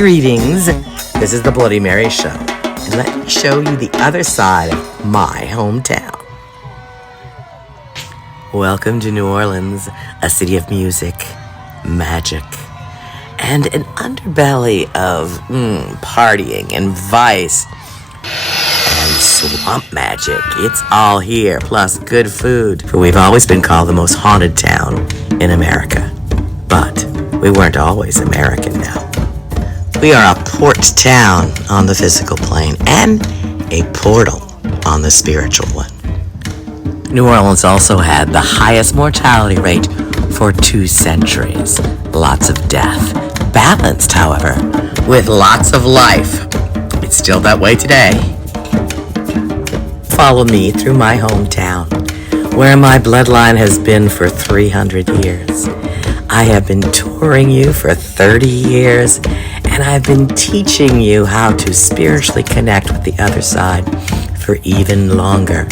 Greetings. This is the Bloody Mary Show. And let me show you the other side of my hometown. Welcome to New Orleans, a city of music, magic, and an underbelly of partying and vice and swamp magic. It's all here, plus good food. For we've always been called the most haunted town in America. But we weren't always American now. We are a port town on the physical plane and a portal on the spiritual one. New Orleans also had the highest mortality rate for 2 centuries. Lots of death. Balanced, however, with lots of life. It's still that way today. Follow me through my hometown, where my bloodline has been for 300 years. I have been touring you for 30 years, and I've been teaching you how to spiritually connect with the other side for even longer.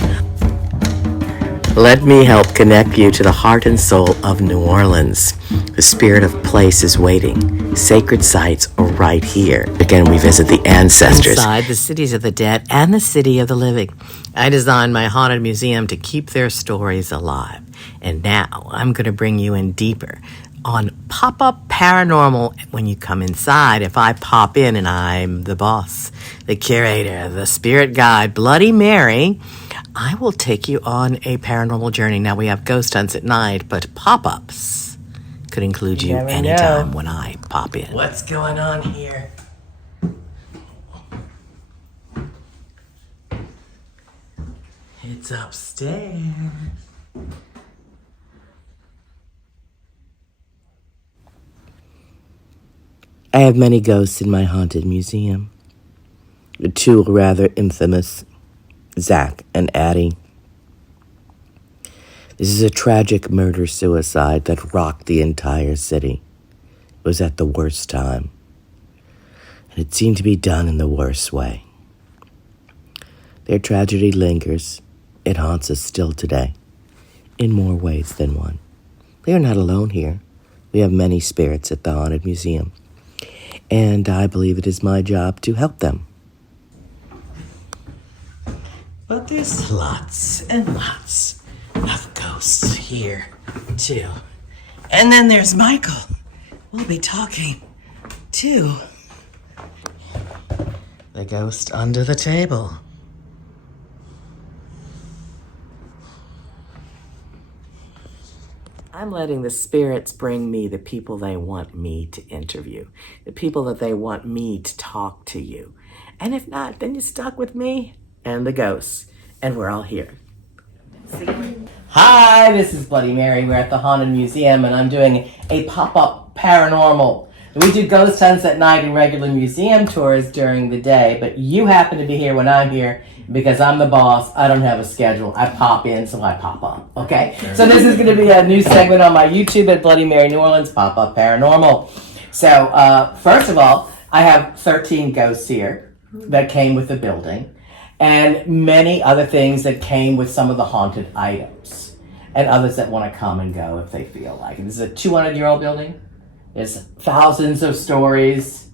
Let me help connect you to the heart and soul of New Orleans. The spirit of place is waiting. Sacred sites are right here. Again, we visit the ancestors. Inside the cities of the dead and the city of the living. I designed my haunted museum to keep their stories alive. And now I'm going to bring you in deeper on Up Paranormal. When you come inside, if I pop in and I'm the boss, the curator, the spirit guide, Bloody Mary, I will take you on a paranormal journey. Now, we have ghost hunts at night, but pop-ups could include you anytime when I pop in. What's going on here? It's upstairs. I have many ghosts in my haunted museum. The 2 rather infamous, Zach and Addie. This is a tragic murder-suicide that rocked the entire city. It was at the worst time, and it seemed to be done in the worst way. Their tragedy lingers. It haunts us still today, in more ways than one. They are not alone here. We have many spirits at the Haunted Museum, and I believe it is my job to help them. But there's lots and lots of ghosts here, too. And then there's Michael. We'll be talking to the ghost under the table. I'm letting the spirits bring me the people they want me to interview, the people that they want me to talk to you. And if not, then you're stuck with me and the ghosts, and we're all here. Hi, this is Bloody Mary. We're at the Haunted Museum, and I'm doing a pop-up paranormal. We do ghost hunts at night and regular museum tours during the day, but you happen to be here when I'm here because I'm the boss. I don't have a schedule. I pop in, so I pop up, okay? So this is going to be a new segment on my YouTube at Bloody Mary New Orleans, Pop-Up Paranormal. So, first of all, I have 13 ghosts here that came with the building, and many other things that came with some of the haunted items, and others that want to come and go if they feel like it. This is a 200-year-old building. There's thousands of stories,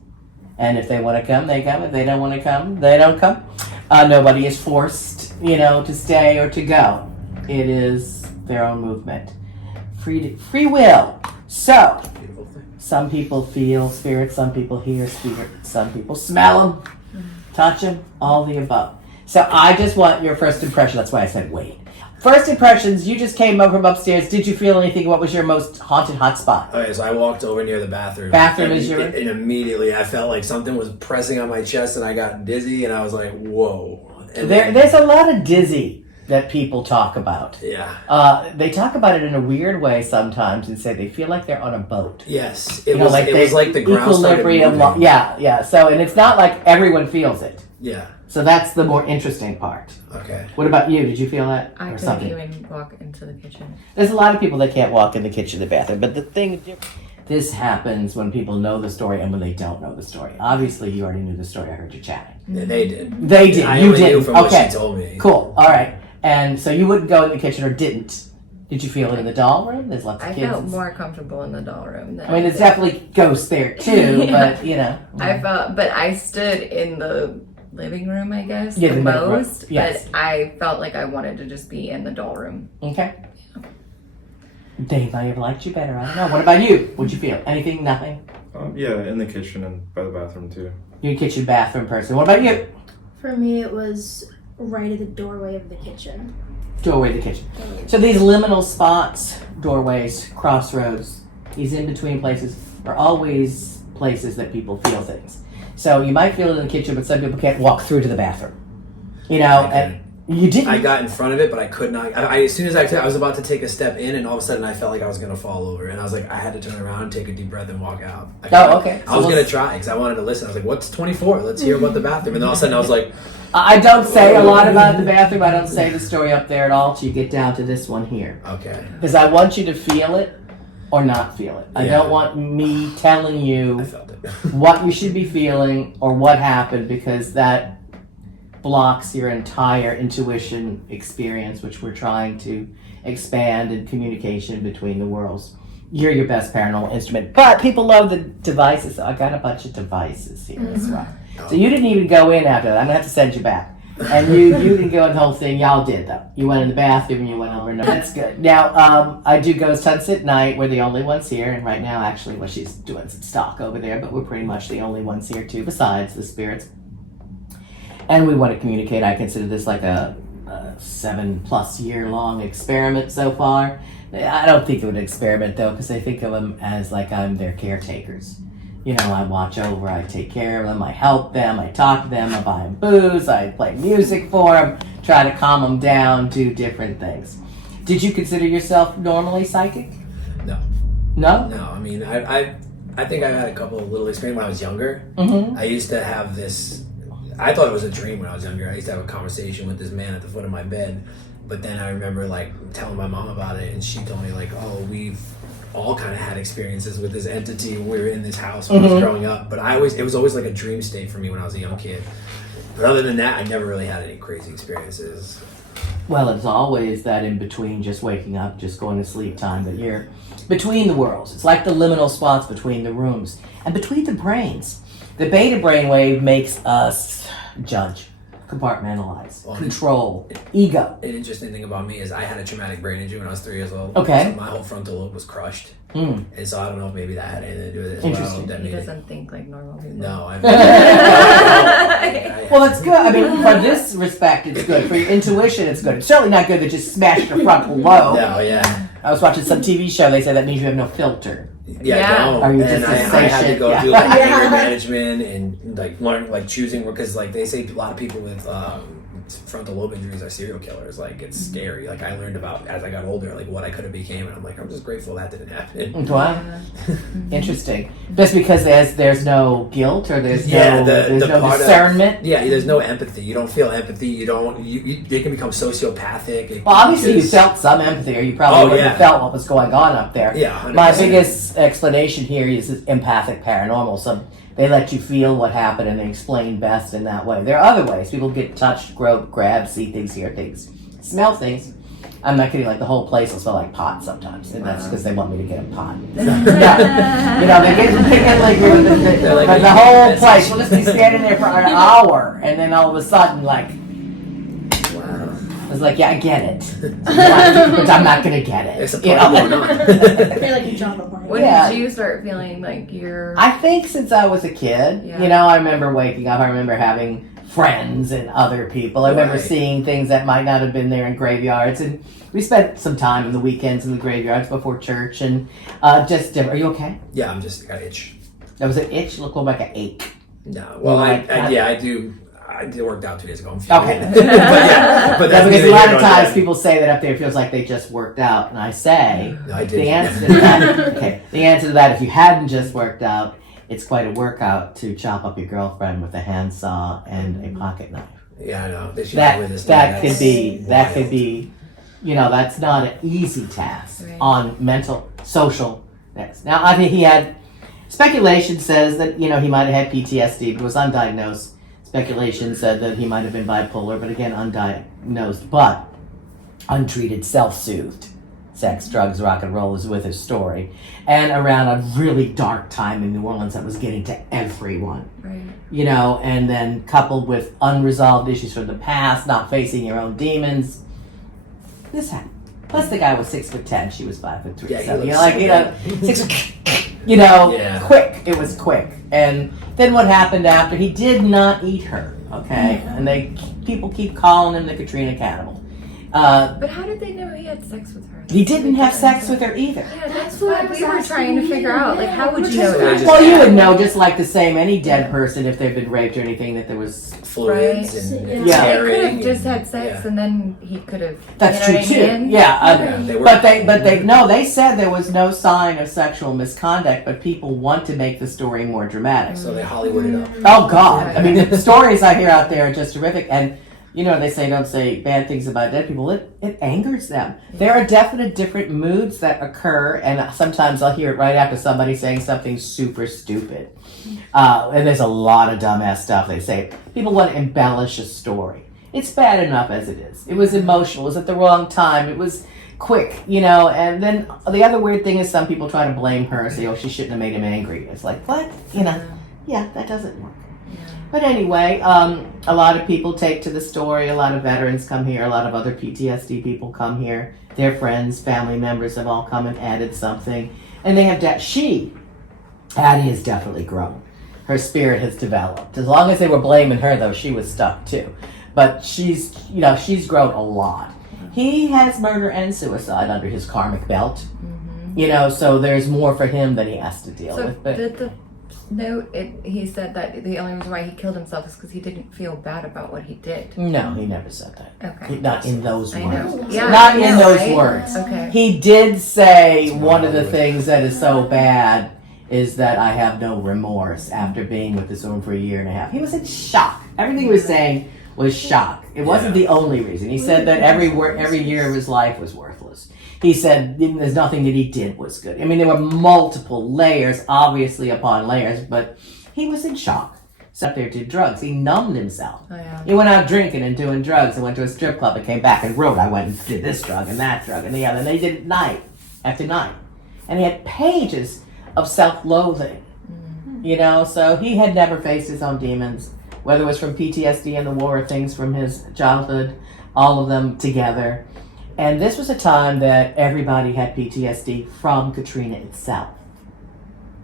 and if they want to come, they come. If they don't want to come, they don't come. Nobody is forced, to stay or to go. It is their own movement. Free will. So, some people feel spirits, some people hear spirits, some people smell them, touch them, all the above. So I just want your first impression. That's why I said wait. First impressions, you just came over from upstairs. Did you feel anything? What was your most haunted hotspot? Okay, so I walked over near the bathroom. Bathroom is your... And immediately I felt like something was pressing on my chest and I got dizzy and I was like, whoa. And there's a lot of dizzy that people talk about. Yeah. They talk about it in a weird way sometimes and say they feel like they're on a boat. Yes. It was like the ground started moving. Yeah. So, and it's not like everyone feels it. Yeah. So that's the more interesting part. Okay. What about you? Did you feel that? I couldn't even walk into the kitchen. There's a lot of people that can't walk in the kitchen or the bathroom, but the thing, this happens when people know the story and when they don't know the story. Obviously, you already knew the story. I heard you chatting. Yeah, they did. They did. I you only did. knew from what she told me. Cool. All right. And so you wouldn't go in the kitchen or didn't Did you feel it in the doll room? There's lots of I kids. felt more comfortable in the doll room than I mean, there's did. definitely ghosts there too, Yeah. but you know. But I stood in the living room, I guess, Yeah, the the middle room. most. Yes. But I felt like I wanted to just be in the doll room. Okay. Dave, I ever liked you better. I don't know. What about you? What'd you feel? Anything? Nothing? Yeah, in the kitchen and by the bathroom too. You're a kitchen bathroom person. What about you? For me, it was right at the doorway of the kitchen. Doorway of the kitchen. So these liminal spots, doorways, crossroads, these in-between places are always places that people feel things. So you might feel it in the kitchen, but some people can't walk through to the bathroom. You know, and you didn't. I got in front of it, but I could not. As soon as I was about to take a step in, and all of a sudden I felt like I was going to fall over. And I was like, I had to turn around, take a deep breath, and walk out. Okay. I was going to try because I wanted to listen. I was like, what's 24? Let's hear about the bathroom. And then all of a sudden I was like, I don't say a lot about the bathroom. I don't say the story up there at all till you get down to this one here. okay. Because I want you to feel it or not feel it. I Yeah. don't want me telling I you felt it. what you should be feeling or what happened, because that blocks your entire intuition experience, which we're trying to expand in communication between the worlds. You're your best paranormal instrument. But people love the devices. I got a bunch of devices here as well. So you didn't even go in after that. I'm going to have to send you back. And you didn't go in the whole thing. Y'all did, though. You went in the bathroom and you went over. No, that's good. Now, I do ghost hunts at night. We're the only ones here. And right now, actually, well, she's doing some stock over there. But we're pretty much the only ones here, too, besides the spirits. And we want to communicate. I consider this like a 7+ year long experiment so far. I don't think of an experiment, though, because I think of them as like I'm their caretakers. You know, I watch over, I take care of them, I help them, I talk to them, I buy them booze, I play music for them, try to calm them down, do different things. Did you consider yourself normally psychic? No. No? No, I mean, I think I've had a couple of little experiences when I was younger. Mm-hmm. I used to have this, I thought it was a dream when I was younger. I used to have a conversation with this man at the foot of my bed. But then I remember like telling my mom about it, and she told me like, oh, we've all kind of had experiences with this entity when we were in this house when I was growing up. But it was always like a dream state for me when I was a young kid. But other than that, I never really had any crazy experiences. Well, it's always that in between just waking up, just going to sleep time, that you're between the worlds. It's like the liminal spots between the rooms and between the brains. The beta brainwave makes us judge, compartmentalize, control, ego. An interesting thing about me is I had a traumatic brain injury when I was 3 years old. Okay. So my whole frontal lobe was crushed. Mm. And so I don't know if maybe that had anything to do with it as Interesting. well. He doesn't think like normal people. No, I Well, that's good. I mean, for this respect, it's good. For your intuition, it's good. It's certainly not good to just smash your frontal lobe. No, yeah. I was watching some TV show. They said that means you have no filter. Yeah, Yeah. I don't. Are you And just I had to insatiate? go Yeah. through like Yeah. anger management and like learn like choosing, because like they say a lot of people with frontal lobe injuries are serial killers. Like it's scary. Like I learned about as I got older, like what I could have became, and I'm like, I'm just grateful that didn't happen. Wow. Interesting. Just because there's no guilt or there's no part discernment. Yeah, there's no empathy. You don't feel empathy. You don't. They can become sociopathic. Well, obviously because- you felt some empathy, or you probably wouldn't have felt what was going on up there. Yeah, 100%. My biggest explanation here is empathic paranormal. So they let you feel what happened and they explain best in that way. There are other ways. People get touched, grab, see things, hear things, smell things. I'm not kidding, like the whole place will smell like pot sometimes. And that's because they want me to get a pot. So, yeah. You know, they get like the whole place. We'll just be standing there for an hour and then all of a sudden like, I was like, yeah, I get it. But I'm not going to get it. It's a You party know? going on. I feel like you dropped a point. When Yeah. did you start feeling like you're... I think since I was a kid, Yeah. you know, I remember waking up. I remember having friends and other people. I remember Right. seeing things that might not have been there in graveyards. And we spent some time in the weekends in the graveyards before church. And just different. Are you okay? Yeah, I'm just got itch. That was an itch. Looked like an ache. No, well, Like, I do. I did worked out 2 days ago. I'm Okay. but yeah, but that's Because neither a lot here of nor times there. people say that up there it feels like they just worked out. And I say, No, I the did. answer to that, okay, the answer to that, if you hadn't just worked out, it's quite a workout to chop up your girlfriend with a handsaw and a pocket knife. Yeah, I know. They should get rid of this thing. That could That's be, you know, that's not an easy task Right. on mental, social things. Now, I think he had, speculation says that, you know, he might have had PTSD, but it was undiagnosed. Speculation said that he might have been bipolar, but again, undiagnosed, but untreated, self-soothed. sex, drugs, rock and roll is with his story. And around a really dark time in New Orleans that was getting to everyone. Right. You know, and then coupled with unresolved issues from the past, not facing your own demons. This happened. Plus the guy was 6'10", she was 5'3". Yeah, So, he you know, looks like, so you know, Yeah. quick. It was quick. And then what happened after? He did not eat her, okay? And people keep calling him the Katrina cannibal. But how did they know he had sex with her? He didn't have sex with her either. Yeah, that's what what I was we were asking trying to you. figure out. Like, how would you Yeah, know we're that? just- Well, you would know, just like the same any dead person, if they've been raped or anything, that there was. Fluids Right. and Yeah. They tearing could have just and- had sex yeah. and then he could have. That's you know true what I too. mean? Yeah, Yeah, they were- but they said there was no sign of sexual misconduct, but people want to make the story more dramatic. So they Hollywooded up. Oh God! I mean, the stories I hear out there are just terrific, and you know they say don't say bad things about dead people. It angers them. There are definite different moods that occur, and sometimes I'll hear it right after somebody saying something super stupid. And there's a lot of dumbass stuff they say. People want to embellish a story. It's bad enough as it is. It was emotional. It was at the wrong time. It was quick, you know. And then the other weird thing is some people try to blame her and say, "Oh, she shouldn't have made him angry." It's like, what? You know? Yeah, that doesn't work. But anyway, a lot of people take to the story. A lot of veterans come here. A lot of other PTSD people come here. Their friends, family members have all come and added something. And they have Addie has definitely grown. Her spirit has developed. As long as they were blaming her, though, she was stuck too. But she's grown a lot. He has murder and suicide under his karmic belt. You know, so there's more for him than he has to deal So with. But did the note? He said that the only reason why he killed himself is because he didn't feel bad about what he did. no, he never said that. Okay. Not in those I words. know. Yeah, Not I in know, those right? words. Okay. He did say It's one of the wild. things that is so bad is that I have no remorse after being with this woman for a year and a half. He was in shock. Everything he was saying was shock. It wasn't the only reason. He said that every year of his life was worthless. He said there's nothing that he did was good. I mean, there were multiple layers, obviously upon layers, but he was in shock. Sat there, did drugs. He numbed himself. Oh, yeah. He went out drinking and doing drugs and went to a strip club and came back and wrote, I went and did this drug and that drug and the other. And they did it night after night. And he had pages of self-loathing. You know, so he had never faced his own demons, whether it was from PTSD and the war or things from his childhood, all of them together. And this was a time that everybody had PTSD from Katrina itself.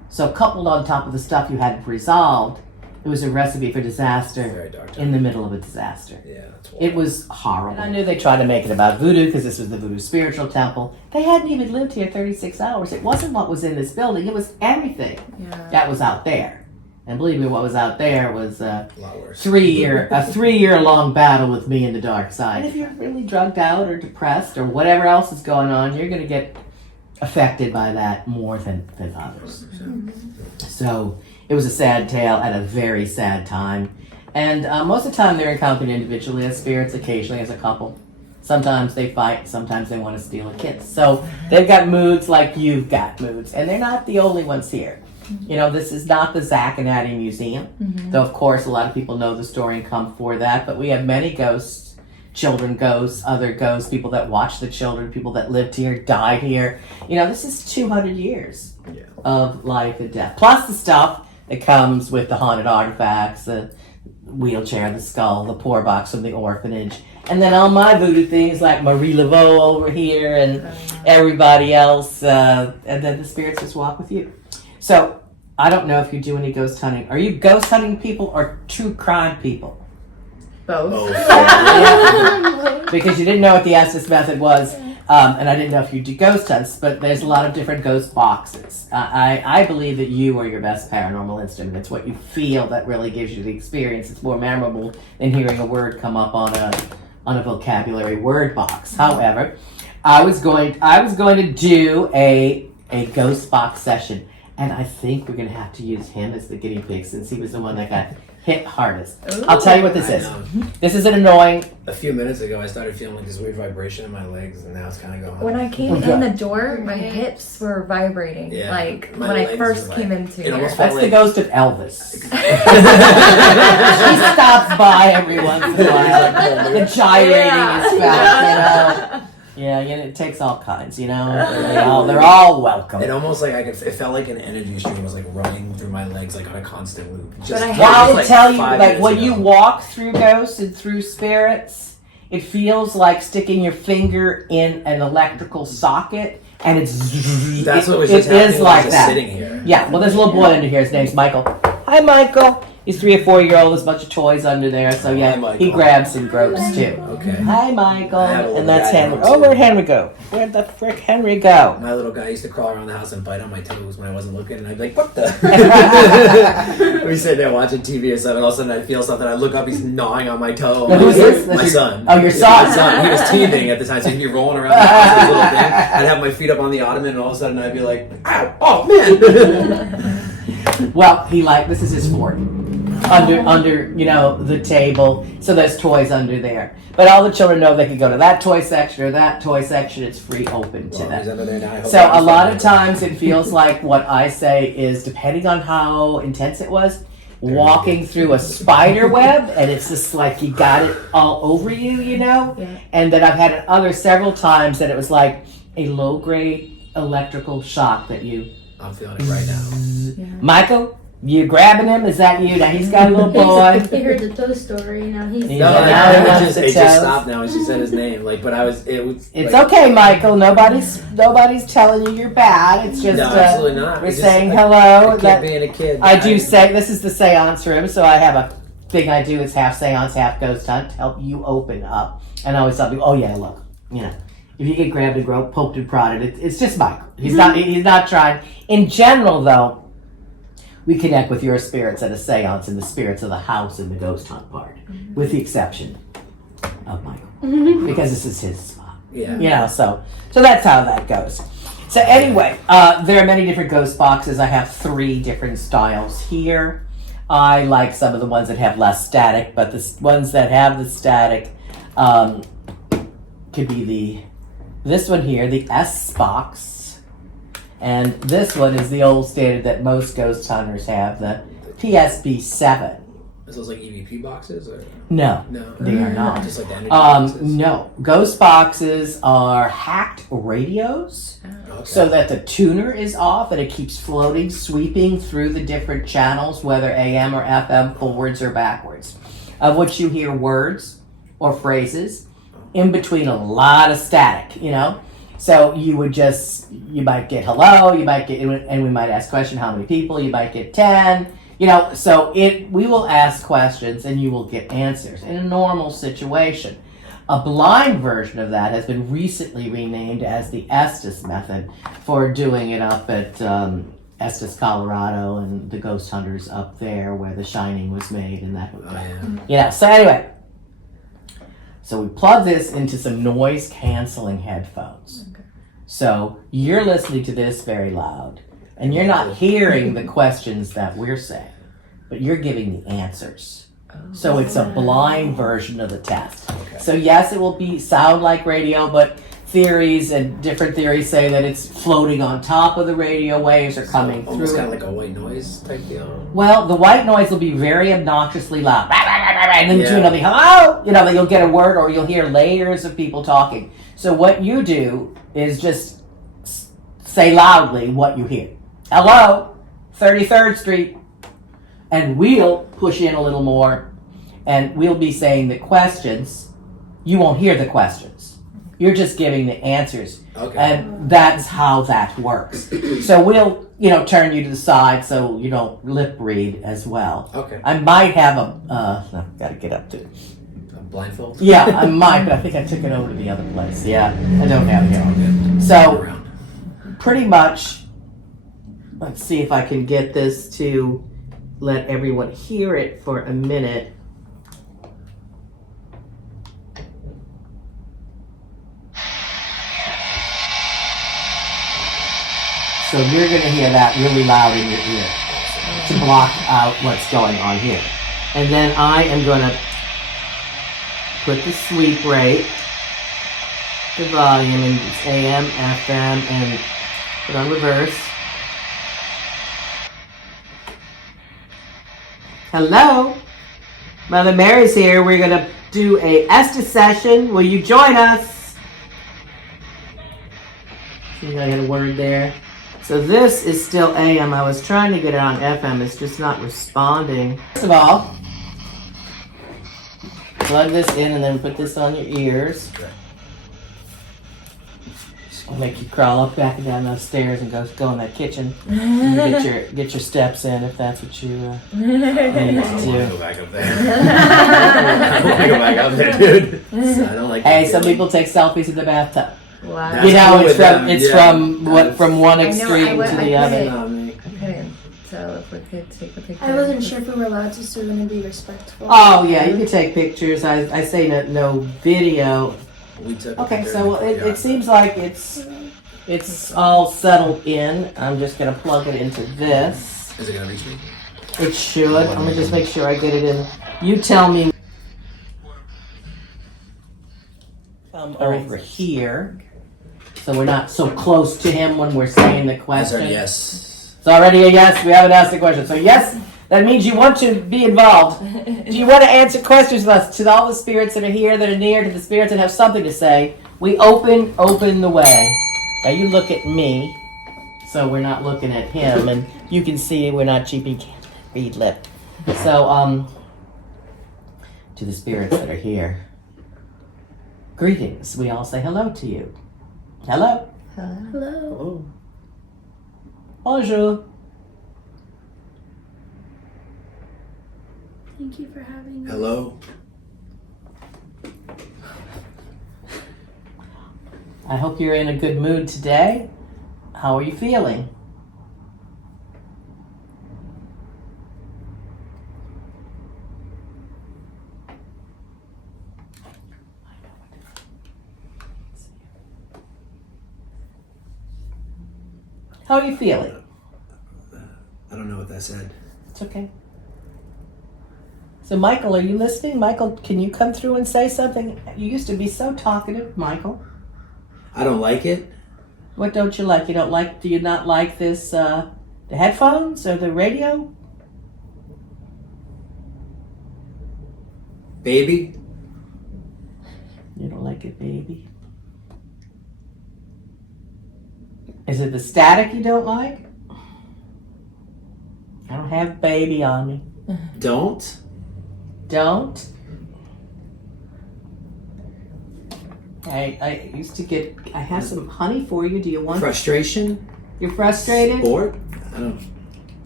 So coupled on top of the stuff you hadn't resolved, it was a recipe for disaster Very dark. in the middle of a disaster. Yeah, that's wild. It was horrible. And I knew they tried to make it about voodoo because this was the voodoo spiritual temple. They hadn't even lived here 36 hours. It wasn't what was in this building. It was everything Yeah. that was out there. And believe me, what was out there was a lot worse. 3-year long battle with me and the dark side. And if you're really drugged out or depressed or whatever else is going on, you're going to get affected by that more than others. So it was a sad tale at a very sad time. And most of the time they're encountered individually as spirits, occasionally as a couple. Sometimes they fight, sometimes they want to steal a kid. So they've got moods like you've got moods. And they're not the only ones here. You know, this is not the Zach and Addie Museum. Though, of course, a lot of people know the story and come for that. But we have many ghosts, children ghosts, other ghosts, people that watch the children, people that lived here, died here. You know, this is 200 years of life and death. Plus the stuff that comes with the haunted artifacts, the wheelchair, the skull, the poor box from the orphanage. And then all my voodoo things like Marie Laveau over here and everybody else. And then the spirits just walk with you. So, I don't know if you do any ghost hunting. Are you ghost hunting people or true crime people? Both. Oh, Because you didn't know what the Estes method was, and I didn't know if you do ghost hunts, but there's a lot of different ghost boxes. I believe that you are your best paranormal instrument. It's what you feel that really gives you the experience. It's more memorable than hearing a word come up on a vocabulary word box. However, I was going to do a ghost box session. And I think we're going to have to use him as the guinea pig since he was the one that got hit hardest. Ooh. I'll tell you what this I is. know. This is an annoying... A few minutes ago, I started feeling like this weird vibration in my legs, and now it's kind of going. When I came in the door, my hips were vibrating. Yeah. like My when I legs first were came like- into it here. almost felt That's the like- ghost of Elvis. She stops by every once in a while. The gyrating is back, Yeah, it takes all kinds, they're all welcome. It almost like it felt like an energy stream was like running through my legs like on a constant loop. But I Well, have to tell you, 5 like minutes when ago. you walk through ghosts and through spirits, it feels like sticking your finger in an electrical socket, and That's what was it just happening is when I like was that. sitting here. Yeah, well, there's a little boy under here. His name's Michael. Hi, Michael. He's 3 or 4 year old. There's a bunch of toys under there. So Hi, yeah, Michael. he grabs and gropes too. Okay. Hi, Michael. I have a little And that's guy Henry. now, Oh, too. where'd Henry go? Where'd the frick Henry go? My little guy used to crawl around the house and bite on my toes when I wasn't looking, and I'd be like, "What the?" We sit there watching TV or something. All of a sudden, I feel something. I look up. He's gnawing on my toe. Now, who's this? My This is- son. Oh, your Yeah, son. my son. He was teething at the time, so he'd be rolling around the house with his little thing. I'd have my feet up on the ottoman, and all of a sudden, I'd be like, "Ow! Oh man!" Well, this is his fort. Under the table. So there's toys under there. But all the children know they can go to that toy section or that toy section. It's free open to Well, he's them. under there now. I hope So that a he's lot fine. of times it feels like what I say is, depending on how intense it was, walking through a spider web, and it's just like you got it all over you, Yeah. And then I've had it several times that it was like a low grade electrical shock that you, I'm feeling it right now. Yeah. Michael, you grabbing him? Is that you? Now he's got a little boy. He heard the toe story. Now he's. Yeah. No, now he it wants just the it toes. just stopped now when she said his name. Like, but it was. It's like, okay, Michael. Nobody's telling you you're bad. It's just No, absolutely not. we're It's just saying a- hello. A kid being a kid. I do say this is the seance room, so I have a thing I do is half seance, half ghost hunt to help you open up. And I always tell people, oh yeah, look, if you get grabbed and poked and prodded, it's just Michael. He's not trying. In general, though, we connect with your spirits at a seance and the spirits of the house in the ghost hunt part, with the exception of Michael, because this is his spot. Yeah. So that's how that goes. So anyway, there are many different ghost boxes. I have 3 different styles here. I like some of the ones that have less static, but the ones that have the static could be this one here, the S box. And this one is the old standard that most ghost hunters have, the PSB7. Is those like EVP boxes or No, no? they are not. Just like the energy boxes. No, ghost boxes are hacked radios. Okay. So that the tuner is off and it keeps floating, sweeping through the different channels, whether AM or FM, forwards or backwards, of which you hear words or phrases in between a lot of static, So you might get hello, and we might ask question, how many people, you might get 10, so we will ask questions and you will get answers in a normal situation. A blind version of that has been recently renamed as the Estes method for doing it up at Estes, Colorado, and the ghost hunters up there where The Shining was made and that. Oh, yeah. So anyway, so we plug this into some noise canceling headphones. Okay. So you're listening to this very loud, and you're not hearing the questions that we're saying, but you're giving the answers. So it's a blind version of the test. Okay. So yes, it will sound like radio, but theories and different theories say that it's floating on top of the radio waves or coming Almost through kind it. of like a white noise type deal. Well, the white noise will be very obnoxiously loud. And then Yeah. it'll be hello. You'll get a word or you'll hear layers of people talking. So what you do is just say loudly what you hear. Hello, 33rd Street. And we'll push in a little more and we'll be saying the questions. You won't hear the questions. You're just giving the answers. Okay. And that's how that works. So we'll, turn you to the side so you don't lip read as well. Okay. I might have I've got to get up to it. Blindfold. Yeah, I might, but I think I took it over to the other place. Yeah, I don't have it All here. good. So Around. pretty much, let's see if I can get this to let everyone hear it for a minute. So you're going to hear that really loud in your ear to block out what's going on here. And then I am going to put the sweep rate, the volume, and it's AM, FM, and put on reverse. Hello, Mother Mary's here. We're going to do a Estes session. Will you join us? think I had a word there. So this is still AM. I was trying to get it on FM. It's just not responding. First of all, plug this in and then put this on your ears. I'll make you crawl up back and down those stairs and go in that kitchen and get your steps in if that's what you need I to don't want to do. go back up there. I don't want to go back up there, dude. I don't like Hey, that some feeling. people take selfies in the bathtub. Wow. That's You know, cool it's with from them, it's yeah. from one I know, extreme to the I other. couldn't. Not me. I couldn't. So if we could take a picture. I wasn't sure if we were allowed to, so we're gonna be respectful. Oh yeah, you can take pictures. I say no video. We took a Okay, picture so in the it courtyard. seems like it's all settled in. I'm just gonna plug it into this. Is it gonna reach me? It should. Let me just make sure I get it in. You tell me. Come over here, so we're not so close to him when we're saying the I question. said yes. It's already a yes. We haven't asked the question. So yes, that means you want to be involved. Do you want to answer questions with us? To all the spirits that are here, that are near, to the spirits that have something to say, we open the way. Now you look at me, so we're not looking at him, and you can see we're not cheapy, can't read lip. So to the spirits that are here, greetings. We all say hello to you. Hello. Hello. Hello. Bonjour. Thank you for having me. Hello. I hope you're in a good mood today. How are you feeling? How are you feeling? I don't know what that said. It's okay. So Michael, are you listening? Michael, can you come through and say something? You used to be so talkative, Michael. I don't like it. What don't you like? Do you not like this, the headphones or the radio? Baby. You don't like it, baby. Is it the static you don't like? I don't have baby on me. Don't. Don't? I used to get, I have some honey for you. Do you want Frustration. You're frustrated? Sport. I don't.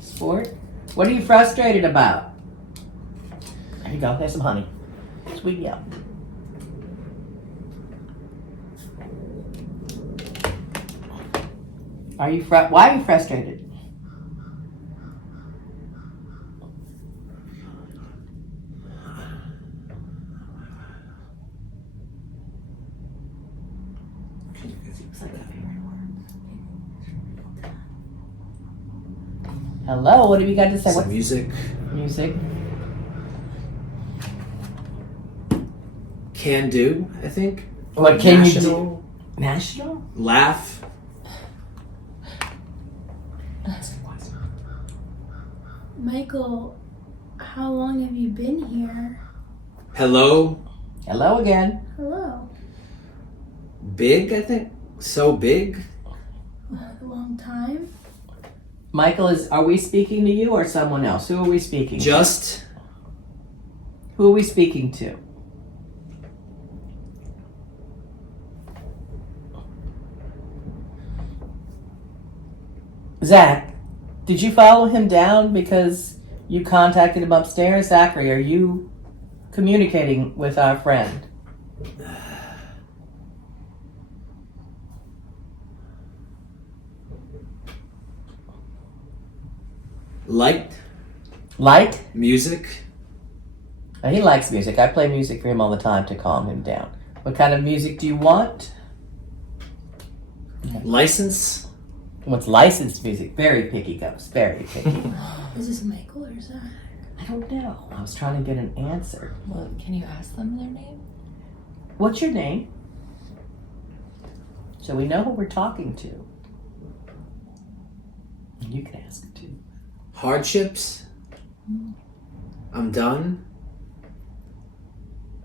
Sport? What are you frustrated about? There you go. There's some honey. Sweet you up. Why are you frustrated? Hello, what have you got to say? Some music. Music? Can do. I think. What can National. you do? National? Laugh. Michael, how long have you been here? Hello. Hello again. Hello. Big. I think. So big. A long time. Michael, are we speaking to you or someone else? Who are we speaking to? Just. Who are we speaking to? Zach, did you follow him down because you contacted him upstairs? Zachary, are you communicating with our friend? Liked. Light? Music. He likes music. I play music for him all the time to calm him down. What kind of music do you want? License. What's licensed music? Very picky, Ghost. Very picky. Is this Michael or Zach? I don't know. I was trying to get an answer. Well, can you ask them their name? What's your name? So we know who we're talking to. And you can ask it too. Hardships. I'm done.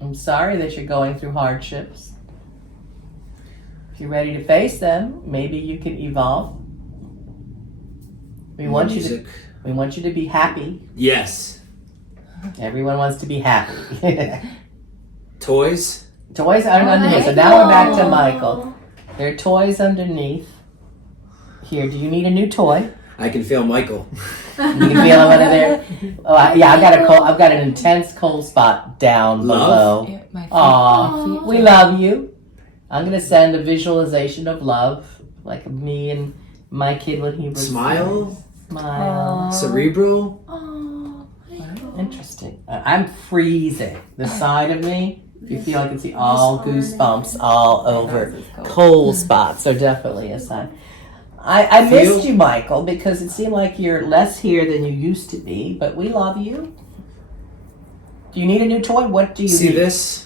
I'm sorry that you're going through hardships. If you're ready to face them, maybe you can evolve. We want you to be happy. Yes. Everyone wants to be happy. Toys. Toys are underneath. So now we're back to Michael. There are toys underneath. Here, do you need a new toy? I can feel Michael. You can feel it under there. Oh, yeah, I've got an intense cold spot down Love? below. My feet. Aw, we love you. I'm gonna send a visualization of love, like me and my kid when he was Smile. Smile. Cerebral. Oh, Michael. Interesting. I'm freezing. The side of me, you feel I can see all goosebumps all over. Cold spots. So definitely a sign. I missed you, Michael, because it seemed like you're less here than you used to be, but we love you. Do you need a new toy? What do you See need? this?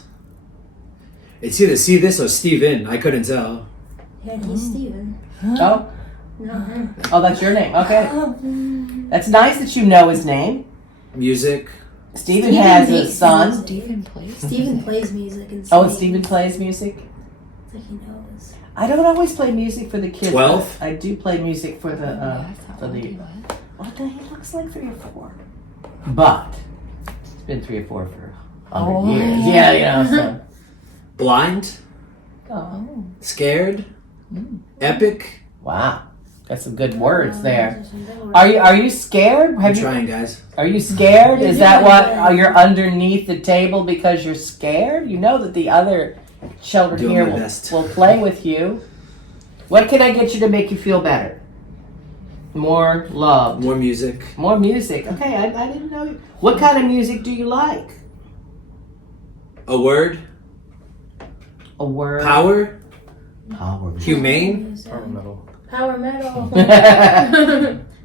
It's either see this or Steven. I couldn't tell. Yeah, he's Steven. Oh, Not her. oh, that's your name. Okay. That's nice that you know his name. Music. Steven has a makes son. Steven plays. Steven plays music and Oh, and sings. Steven plays music. It's like he knows. I don't always play music for the kids. 12? but I do play music for the That's how for old the. he was. What the he looks like 3 or 4. But it's been 3 or 4 for 100 years. Yeah, you know. So. Blind. Oh. Scared. Epic. Wow, got some good words there. Those are some good words. Are you scared? I'm trying, guys. Are you scared? You're Is that doing what? good. Are you underneath the table because you're scared? You know that the other children Doing here my will, best. will play with you. What can I get you to make you feel better? More love. More music. More music. Okay, I didn't know. What kind of music do you like? A word. A word. Power. Power. Humane. Music. Power metal. Power metal.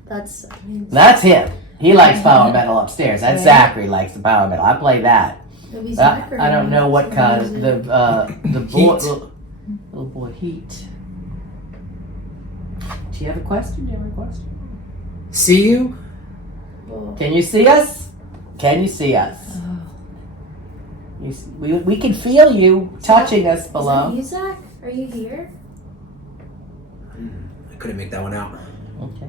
That's. That's him. He likes power metal upstairs. That Zachary likes the power metal. I play that. Maybe I Zachary don't know what likes kind. music. The boy, Heat. little boy Heat. Do you have a question? Do you have a question? See you. Oh. Can you see us? Can you see us? Oh. We can feel you touching us Is that below. you, Zach? Are you here? I couldn't make that one out. Okay.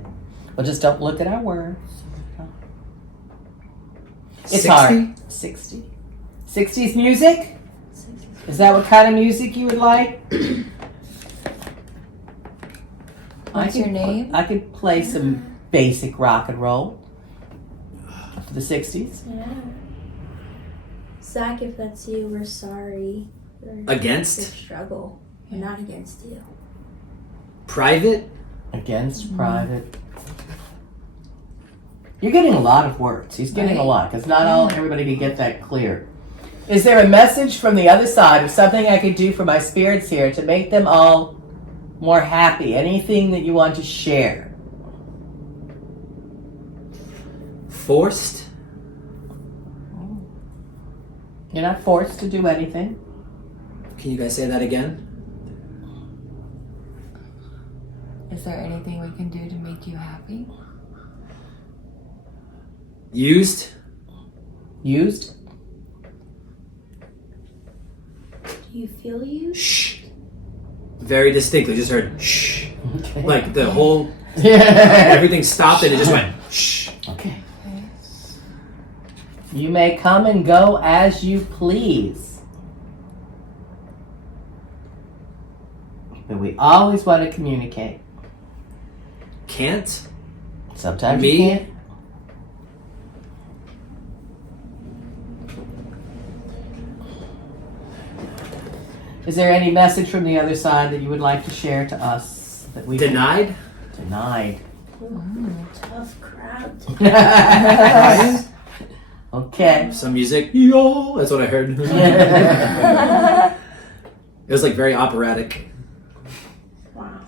Well, just don't look at our words. It's 60? hard. 60. 60s music? Is that what kind of music you would like? What's your name? I could play some basic rock and roll for the 60s. Yeah. Zach, if that's you, we're sorry. For your Against. struggle. We're not against you. Private. Against private. You're getting a lot of words. He's getting a Right. lot because not all everybody can get that clear. Is there a message from the other side of something I could do for my spirits here to make them all more happy? Anything that you want to share? Forced. You're not forced to do anything. Can you guys say that again? Is there anything we can do to make you happy? Used. Used? Do you feel you? Shh. Very distinctly. Just heard shh. Okay. Like the whole Yeah. everything stopped and it just went shh. Okay. You may come and go as you please. But we always want to communicate. Can't. Sometimes Me? you can't. Is there any message from the other side that you would like to share to us that we Denied. denied? Tough crowd. Ryan? Okay. Some music. Yo. That's what I heard. It was like very operatic. Wow.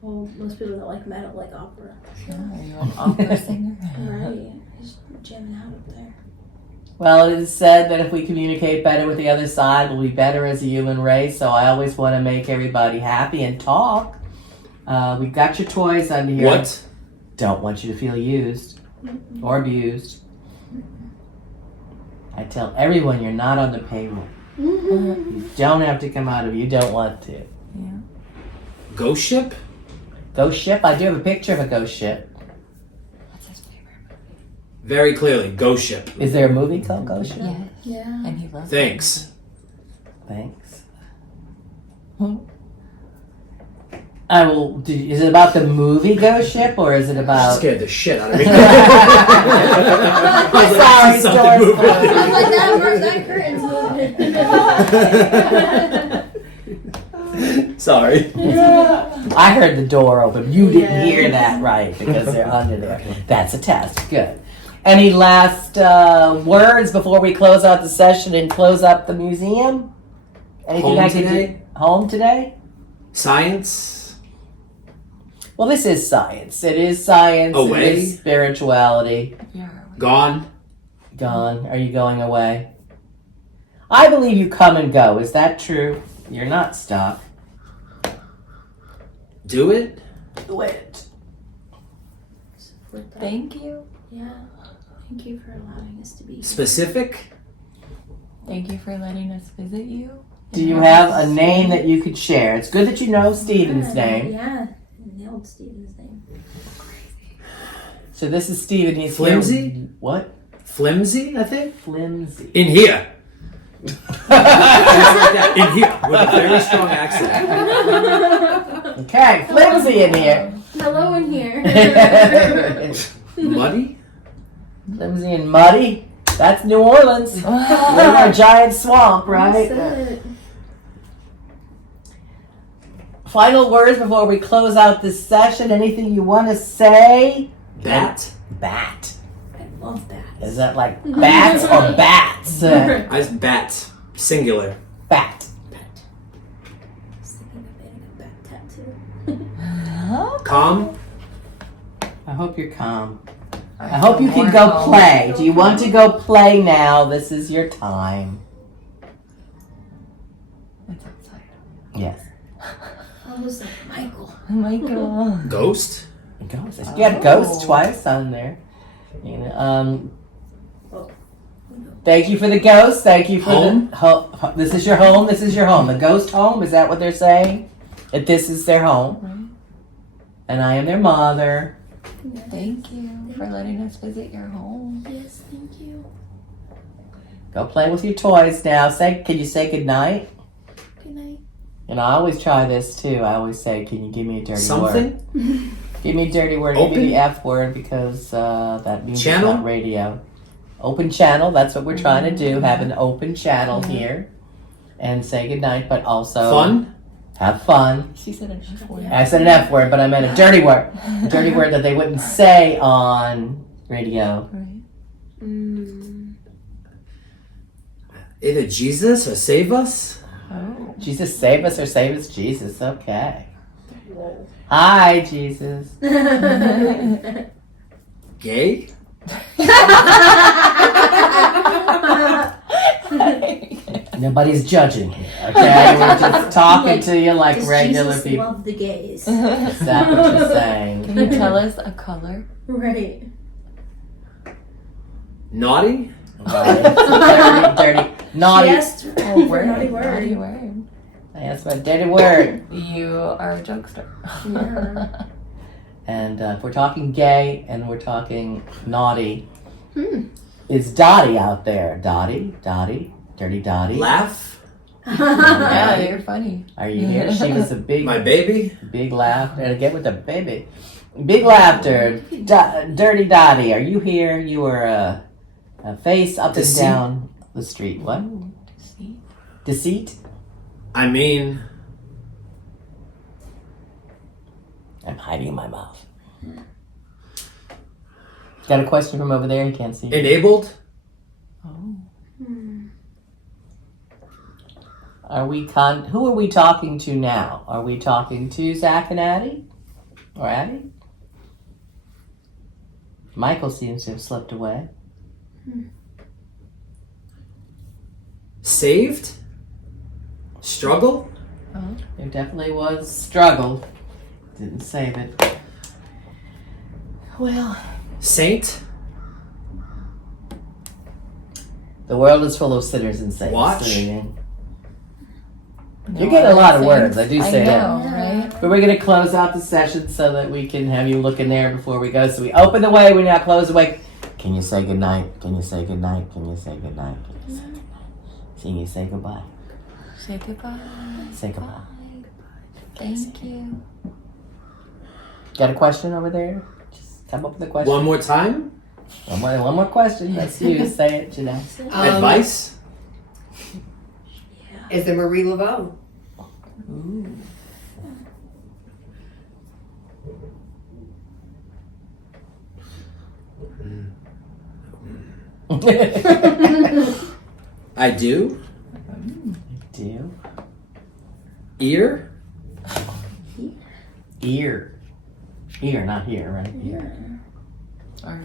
Well, most people that like metal like opera. Are you an opera singer? Right. Just jamming out up there. Well, it is said that if we communicate better with the other side, we'll be better as a human race. So I always want to make everybody happy and talk. We've got your toys under here. What? Don't want you to feel used or abused. I tell everyone you're not on the payroll. You don't have to come out if you don't want to. Yeah. Ghost ship? Ghost ship? I do have a picture of a ghost ship. What's his favorite movie? Very clearly, ghost ship. Is there a movie called Ghost Ship? Yeah. Yeah. And he loves Thanks. Thanks. I will. Is it about the movie Ghost Ship, or is it about? Scared the shit out of me. Sorry, Something doors moving. I was like, that curtain's moving. Sorry. I heard the door open. You didn't Yeah. hear that right because they're under there. That's a test. Good. Any last words before we close out the session and close up the museum? Anything Home I can today? do? Home today? Science. Well, this is science. It is science. Away? It is spirituality. Yeah. Gone. Gone. Are you going away? I believe you come and go. Is that true? You're not stuck. Do it. Do it. Thank you. Yeah. Thank you for allowing us to be here. Specific. Thank you for letting us visit you. Do you have a name that you could share? It's good that you know Stephen's name. Yeah. Nailed Stephen's name. So this is Stephen. He's Flimsy? Here. What? Flimsy, I think. Flimsy. In here. Just like that. In here. With a very strong accent. Okay, flimsy in here. Hello in here. Muddy. Flimsy and muddy. That's New Orleans. Live in a giant swamp, right? Said it. Final words before we close out this session. Anything you want to say? Bat. Bat. I love that. Is that like bats or bats? I bat. Singular. Bat. I was thinking of getting a bat tattoo. Calm. I hope you're calm. I hope you can go play. Do you want to go play now? This is your time. It's outside. Yes. I was like, Michael. Michael. Ghost. Ghost. You got ghost twice on there. You know, thank you for the ghost. Thank you for Home? the this is your home. This is your home. The ghost home. Is that what they're saying? That this is their home, Right. and I am their mother. Thank you for letting us visit your home. Yes, thank you. Go play with your toys now. Can you say good night? Good night. And I always try this too. I always say, can you give me a dirty word? Something. Give me a dirty word. Open? Give me the F word because that means Channel? it's not radio. Open channel. That's what we're trying to do. Have an open channel here, and say goodnight. But also Fun. have fun. She said an F word. I said an F word, but I meant a dirty word. A dirty word that they wouldn't say on radio. Right. Either Jesus or save us. Oh. Jesus save us or save us, Jesus. Okay. Hi, Jesus. Gay. Nobody's judging here, okay? We're just talking to you like Does regular Jesus people. love the gays? Is that what you're saying? Can you tell us a color? Right. Naughty. Dirty, naughty. She asked Oh, for a naughty Naughty word. word. I asked for a dirty word. You are a jokester. Yeah. And if we're talking gay and we're talking naughty, Hmm. is Dottie out there? Dottie, dirty Dottie. Laugh. Yeah, you're funny. Are you here? She was a big, My baby. big laugh. And again with the baby. Big laughter. Dirty Dottie, are you here? You were a face up Deceit. and down the street. What? See? Deceit? I mean, I'm hiding in my mouth. Got a question from over there? You can't see. enabled. Oh. Are we who are we talking to now? Are we talking to Zach and Addie? Or Addie? Michael seems to have slipped away. Saved. Struggle. There definitely was struggle. Didn't save it. Well, Saint. the world is full of sinners and saints. Watch. So, you're getting a lot of words. I do say that. know, right? But we're going to close out the session so that we can have you look in there before we go. So we open the way, we now close the way. Can you say goodnight? Can you say goodnight? Can you say goodnight? Can you say goodnight? Can you say goodbye? Say goodbye. Say goodbye. Thank you. Got a question over there? Just come up with a question. One more time. One more question. That's you. Say it, Janelle. Advice. Is it Marie Laveau? Ooh. I do. Do. Ear. Ear. Ear, not here, right? Ear. Or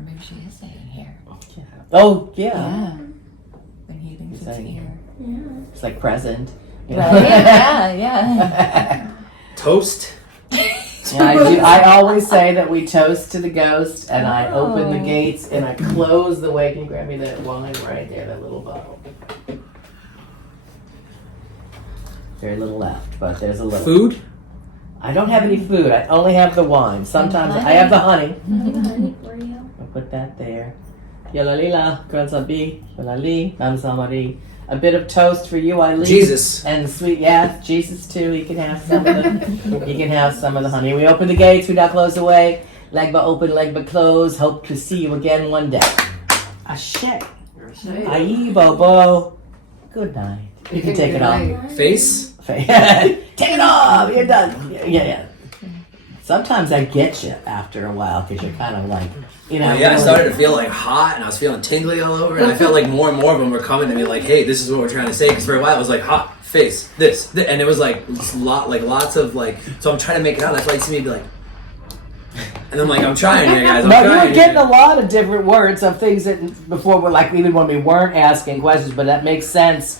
maybe she is saying here. Yeah. Oh, yeah. Yeah. When he thinks He's it's saying here. Yeah. It's like present. Right? Yeah. Toast. Yeah, I always say that we toast to the ghost, and I open the gates and I close the way. Can you grab me that wine right there, that little bottle? Very little left, but there's a little. Food. I don't have any food. I only have the wine. Sometimes I have the honey. Honey for you. I'll put that there. Yalalila, Kranzabi, Yalali, Namsamari. A bit of toast for you, Eileen. Jesus. And sweet, yeah, Jesus too. You can have some of the. You can have some of the honey. We open the gates. We now close the way. Leg but open, leg but close. Hope to see you again one day. Ashe. Aye, Bobo. Good night. You can take it off. Face. Take it off. You're done. Yeah. Sometimes I get you after a while because you're kind of like, you know. Yeah, I started to feel like hot, and I was feeling tingly all over, and I felt like more and more of them were coming to me, like, "Hey, this is what we're trying to say." Because for a while it was like hot, face, this, and it was like lots of like. So I'm trying to make it out. That's why you see me be like, and I'm like, I'm trying here, guys. No, you were getting a lot of different words of things that before were like even when we weren't asking questions, but that makes sense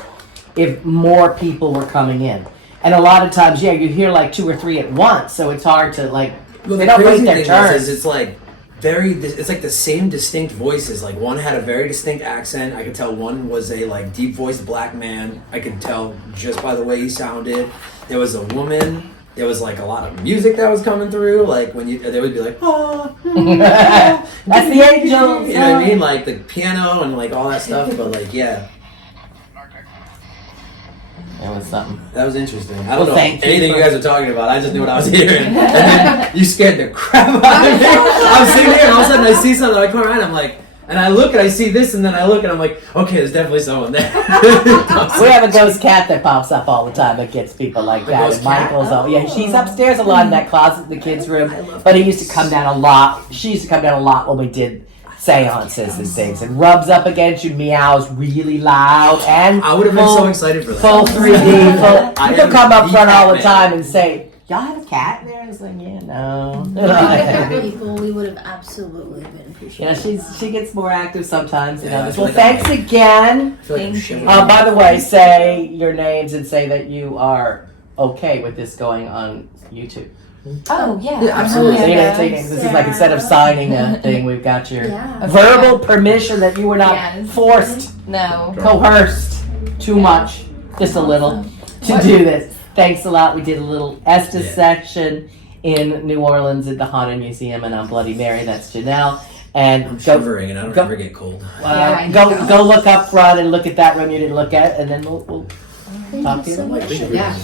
if more people were coming in. And a lot of times, yeah, you hear like 2 or 3 at once, so it's hard to like. Well, they the don't wait crazy their thing turn. is it's like it's like the same distinct voices. Like one had a very distinct accent. I could tell one was a like deep voiced black man. I could tell just by the way he sounded. There was a woman. There was like a lot of music that was coming through. Like when they would be like, oh, That's the angels. you know what I mean? Like the piano and like all that stuff. But like, yeah. That was something. That was interesting. I don't know thank you anything for- you guys are talking about. I just knew what I was hearing. And then you scared the crap out of me. I'm sitting here and all of a sudden I see something. I come around. I'm like, and I look and I see this, and then I look and I'm like, okay, there's definitely someone there. We have a ghost cat that pops up all the time that gets people like that. ghost And Michael's, cat? yeah, she's upstairs a lot in that closet in the kids' room. But he used to come down a lot. She used to come down a lot when we did seances and things, and rubs up against you, meows really loud, and I would have been so excited for that. full 3D. I People am come up the front all the cat time man. and say, "Y'all have a cat in there?" I was like, "Yeah, no." People, we would have absolutely been appreciated. She gets more active sometimes. You Yeah, know. I feel Well, like I'm thanks like- again. I feel like I'm Thank shivering. By the way, say your names and say that you are okay with this going on YouTube. Oh, yeah. Yeah, absolutely. So Yeah. this is like instead of signing a thing, we've got your Yeah. verbal permission that you were not Yes. forced, No. coerced too much, just a little, to do this. Thanks a lot. We did a little Estes Yeah. section in New Orleans at the Haunted Museum, and I'm Bloody Mary. That's Janelle. And I'm go, shivering and I don't go- ever get cold. Yeah, I go know. go look up front and look at that room you didn't look at, and then we'll talk to you later. Yeah.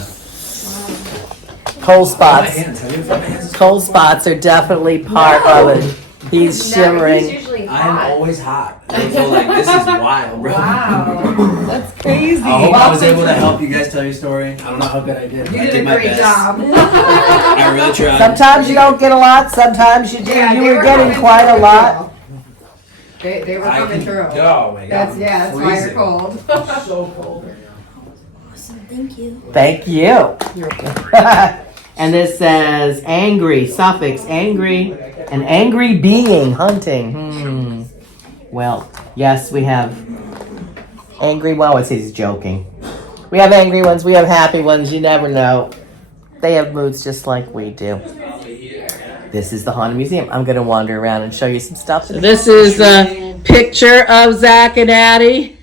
Cold My spots. hands. Have you ever felt my hands? Cold spots are definitely part of it. He's shivering. usually I am always hot. And so like this is wild, bro. Wow. That's crazy. I hope I was able to help you guys tell your story. I don't know how good I did. But I did my best. I really tried. Sometimes you don't get a lot, sometimes you do. You were getting quite a lot. They were I coming can- through. Oh my god. That's why you're Freezing. cold. So cold right now. Awesome, thank you. Thank you. And this says angry, suffix, angry, an angry being hunting. Well, yes, we have angry, well, it says he's joking. We have angry ones, we have happy ones, you never know. They have moods just like we do. This is the Haunted Museum. I'm going to wander around and show you some stuff. So this is a picture of Zach and Addie.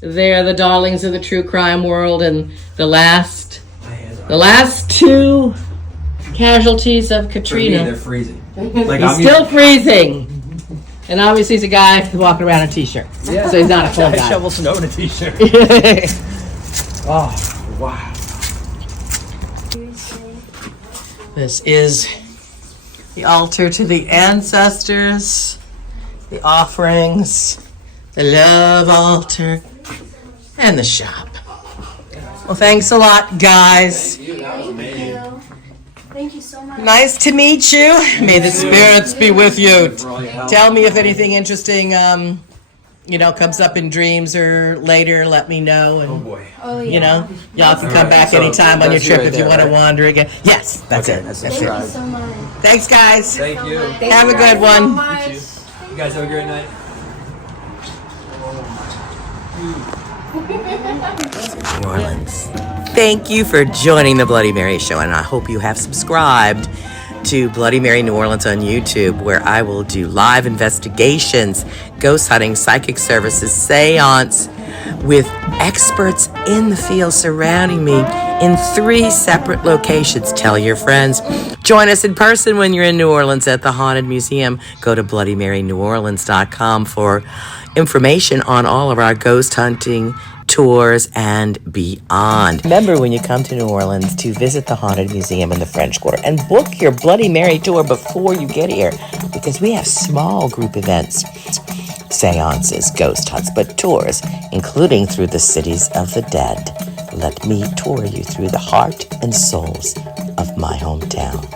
They're the darlings of the true crime world, and the last My hands The last two casualties of Katrina. they're freezing. Like He's still freezing. And obviously he's a guy walking around in a t-shirt. Yeah. So he's not a cold guy. shovel snow in a t-shirt. Oh, wow. This is the altar to the ancestors, the offerings, the love altar, and the shop. Well, thanks a lot, guys. Thank you so much. Nice to meet you. May the spirits be with you. Tell me if anything interesting, comes up in dreams or later. Let me know. And, Boy. Oh yeah. y'all can come back So anytime on your that's you trip right if you there, want to right? wander again. Yes, that's it. That's Thank you so much. Thanks, guys. Thank you. Have a good one. You guys have a great night. New Orleans. Thank you for joining the Bloody Mary Show, and I hope you have subscribed to Bloody Mary New Orleans on YouTube, where I will do live investigations, ghost hunting, psychic services, seance, with experts in the field surrounding me in 3 separate locations. Tell your friends. Join us in person when you're in New Orleans at the Haunted Museum. Go to bloodymaryneworleans.com for information on all of our ghost hunting tours and beyond. Remember, when you come to New Orleans, to visit the Haunted Museum in the French Quarter and book your Bloody Mary tour before you get here, because we have small group events, seances, ghost hunts, but tours, including through the cities of the dead. Let me tour you through the heart and souls of my hometown.